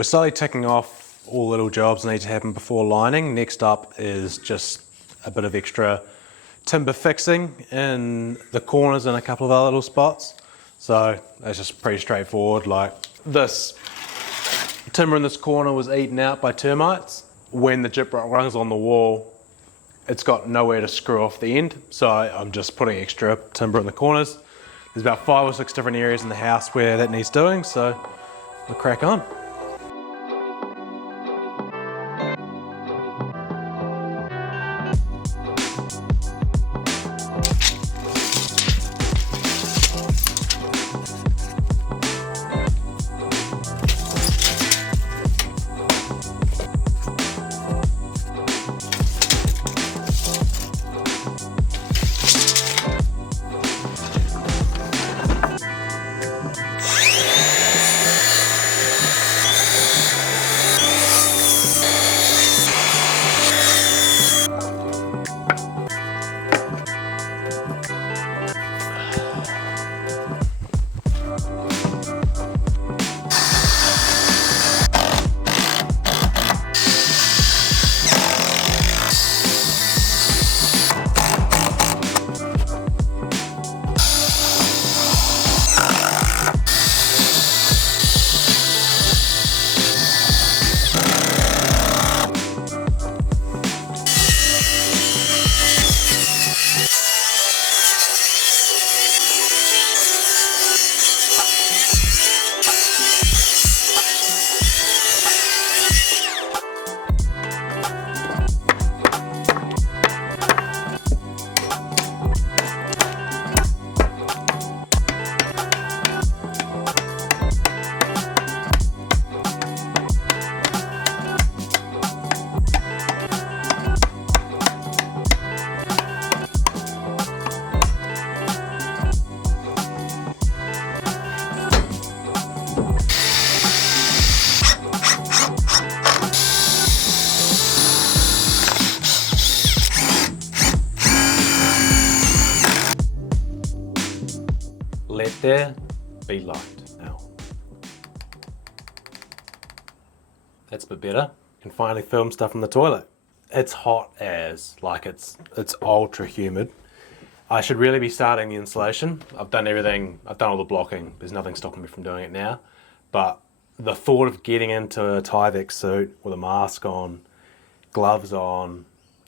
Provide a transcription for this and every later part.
We're slowly ticking off all little jobs that need to happen before lining. Next up is just a bit of extra timber fixing in the corners and a couple of other little spots. So that's just pretty straightforward. Like this timber in this corner was eaten out by termites. When the gyprock rungs on the wall, it's got nowhere to screw off the end. So I'm just putting extra timber in the corners. There's about 5 or 6 different areas in the house where that needs doing, so we'll crack on. Let there be light now. That's a bit better. Can finally film stuff in the toilet. It's hot as, like it's ultra humid. I should really be starting the insulation. I've done everything, I've done all the blocking. There's nothing stopping me from doing it now. But the thought of getting into a Tyvek suit with a mask on, gloves on,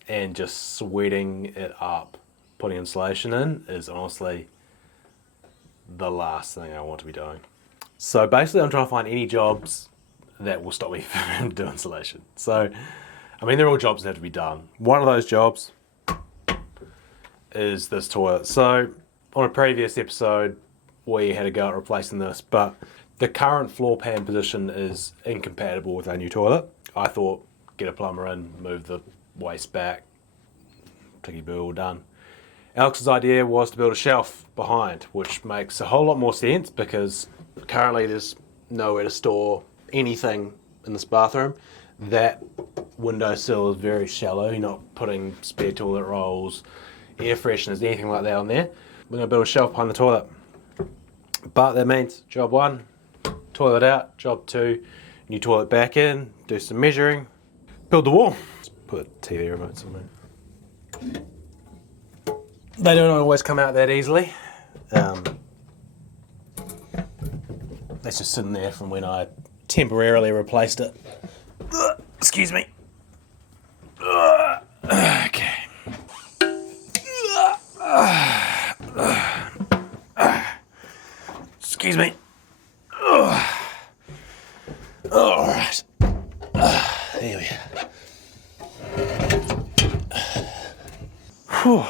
and just sweating it up, putting insulation in, is honestly the last thing I want to be doing. So basically I'm trying to find any jobs that will stop me from doing insulation. So, I mean, they're all jobs that have to be done. One of those jobs is this toilet. So on a previous episode, we had a go at replacing this, but the current floor pan position is incompatible with our new toilet. I thought, get a plumber in, move the waste back, ticky boo, all done. Alex's idea was to build a shelf behind, which makes a whole lot more sense because currently there's nowhere to store anything in this bathroom. That windowsill is very shallow. You're not putting spare toilet rolls, air fresheners, anything like that on there. We're going to build a shelf behind the toilet. But that means job 1, toilet out. Job 2, new toilet back in, do some measuring, build the wall. Just put a TV remote somewhere. They don't always come out that easily. That's just sitting there from when I temporarily replaced it. Excuse me. Okay. Excuse me. All right. There we are. Whew.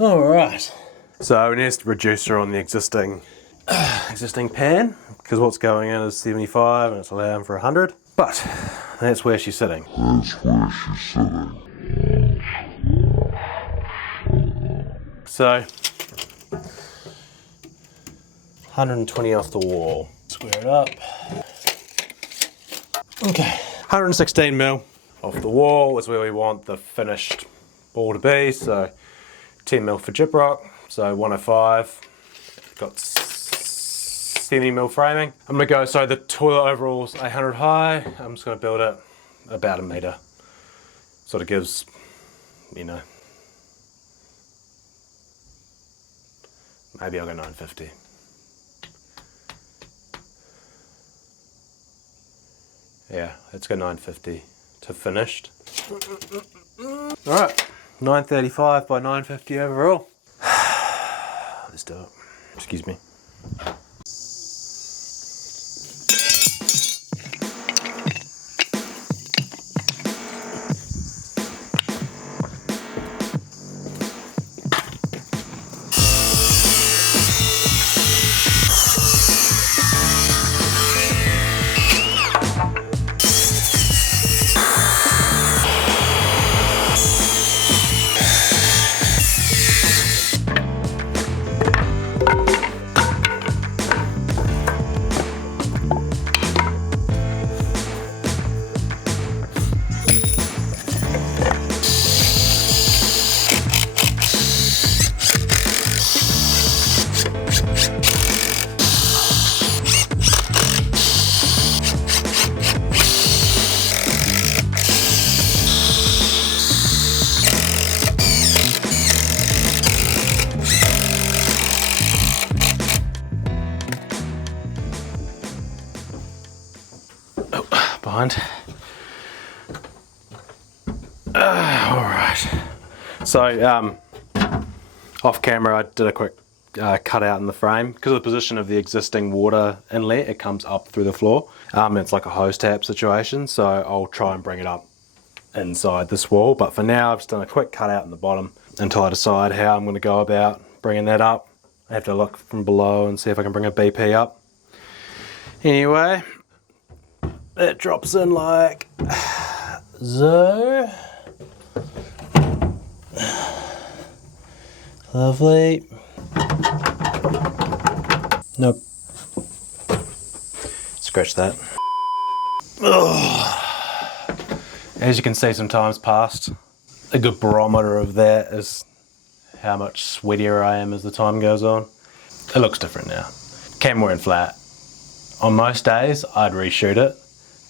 All right. So it needs to reducer on the existing pan because what's going in is 75 and it's allowing for 100. But that's where she's sitting. So 120 off the wall. Square it up. Okay, 116 mil off the wall is where we want the finished wall to be. So 10 mil for Gyprock, so 105. Got 70 mil framing. I'm gonna go, so the toilet overall is 800 high. I'm just gonna build it about a metre. Sort of gives, you know, maybe I'll go 950. Yeah, let's go 950 to finished. Alright, 935 by 950 overall. Let's do it. Excuse me. Behind. Alright. So, off camera I did a quick cut out in the frame. Because of the position of the existing water inlet, it comes up through the floor. It's like a hose tap situation, so I'll try and bring it up inside this wall. But for now I've just done a quick cut out in the bottom until I decide how I'm going to go about bringing that up. I have to look from below and see if I can bring a BP up. Anyway, it drops in like so. Lovely. Nope. Scratch that. Ugh. As you can see, some time's passed. A good barometer of that is how much sweatier I am as the time goes on. It looks different now. Camera went flat. On most days, I'd reshoot it.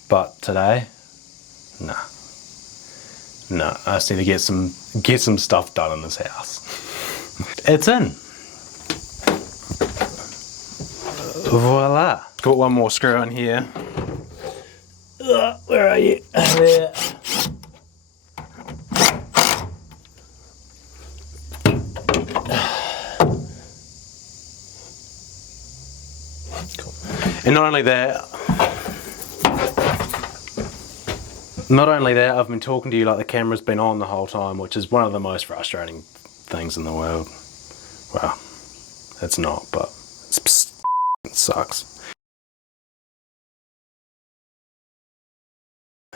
But today, nah. No, I just need to get some stuff done in this house. It's in. Voila. Got one more screw in here. Where are you? There. Cool. And not only that, I've been talking to you like the camera's been on the whole time, which is one of the most frustrating things in the world. Well, it's not, but it sucks.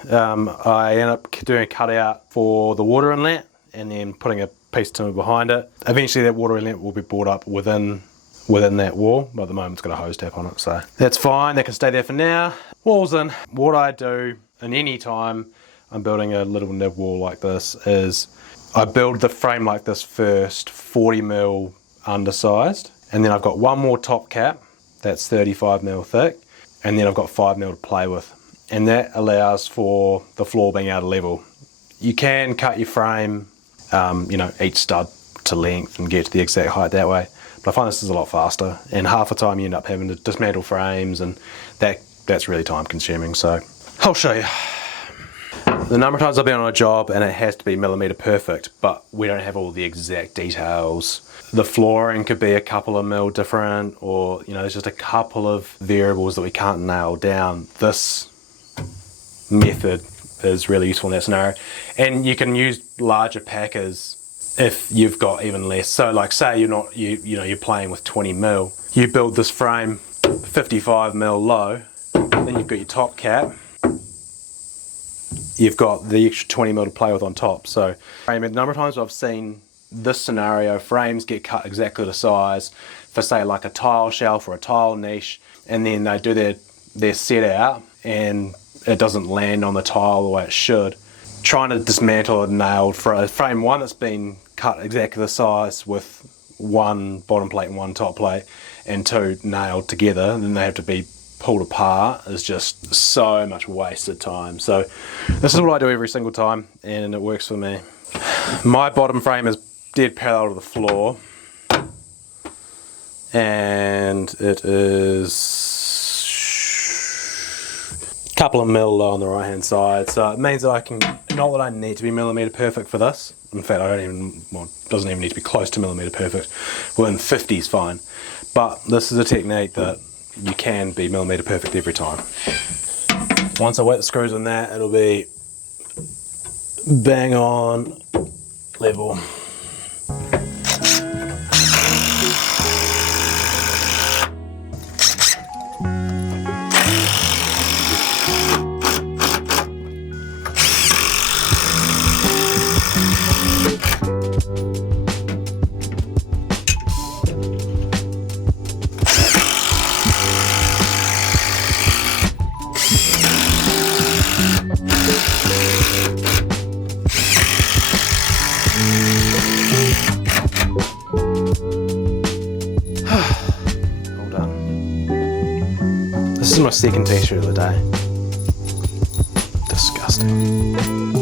I end up doing a cutout for the water inlet and then putting a piece of timber behind it. Eventually that water inlet will be brought up within that wall, but at the moment it's got a hose tap on it, so that's fine. That can stay there for now. Wall's in. What I do in any time I'm building a little nib wall like this is I build the frame like this first, 40mm undersized, and then I've got one more top cap that's 35mm thick, and then I've got 5mm to play with, and that allows for the floor being out of level. You can cut your frame, you know, each stud to length and get to the exact height that way, but I find this is a lot faster, and half the time you end up having to dismantle frames, and that's really time consuming. So I'll show you. The number of times I've been on a job and it has to be millimetre perfect, but we don't have all the exact details. The flooring could be a couple of mil different, or you know, there's just a couple of variables that we can't nail down. This method is really useful in that scenario. And you can use larger packers if you've got even less. So like say you're playing with 20mm, you build this frame 55mm low, then you've got your top cap, you've got the extra 20mm to play with on top. So a number of times I've seen this scenario, frames get cut exactly the size for say like a tile shelf or a tile niche, and then they do their set out and it doesn't land on the tile the way it should. Trying to dismantle it nailed for a frame one that's been cut exactly the size with one bottom plate and one top plate, and two nailed together, and then they have to be pulled apart, is just so much wasted time. So this is what I do every single time, and it works for me. My bottom frame is dead parallel to the floor, and it is a couple of mil low on the right hand side, so it means that I can, not that I need to be millimetre perfect for this, in fact I don't even, well, it doesn't even need to be close to millimetre perfect, within 50 is fine, but this is a technique that you can be millimetre perfect every time. Once I wet the screws on that, it'll be bang on level. This is my second t-shirt of the day. Disgusting.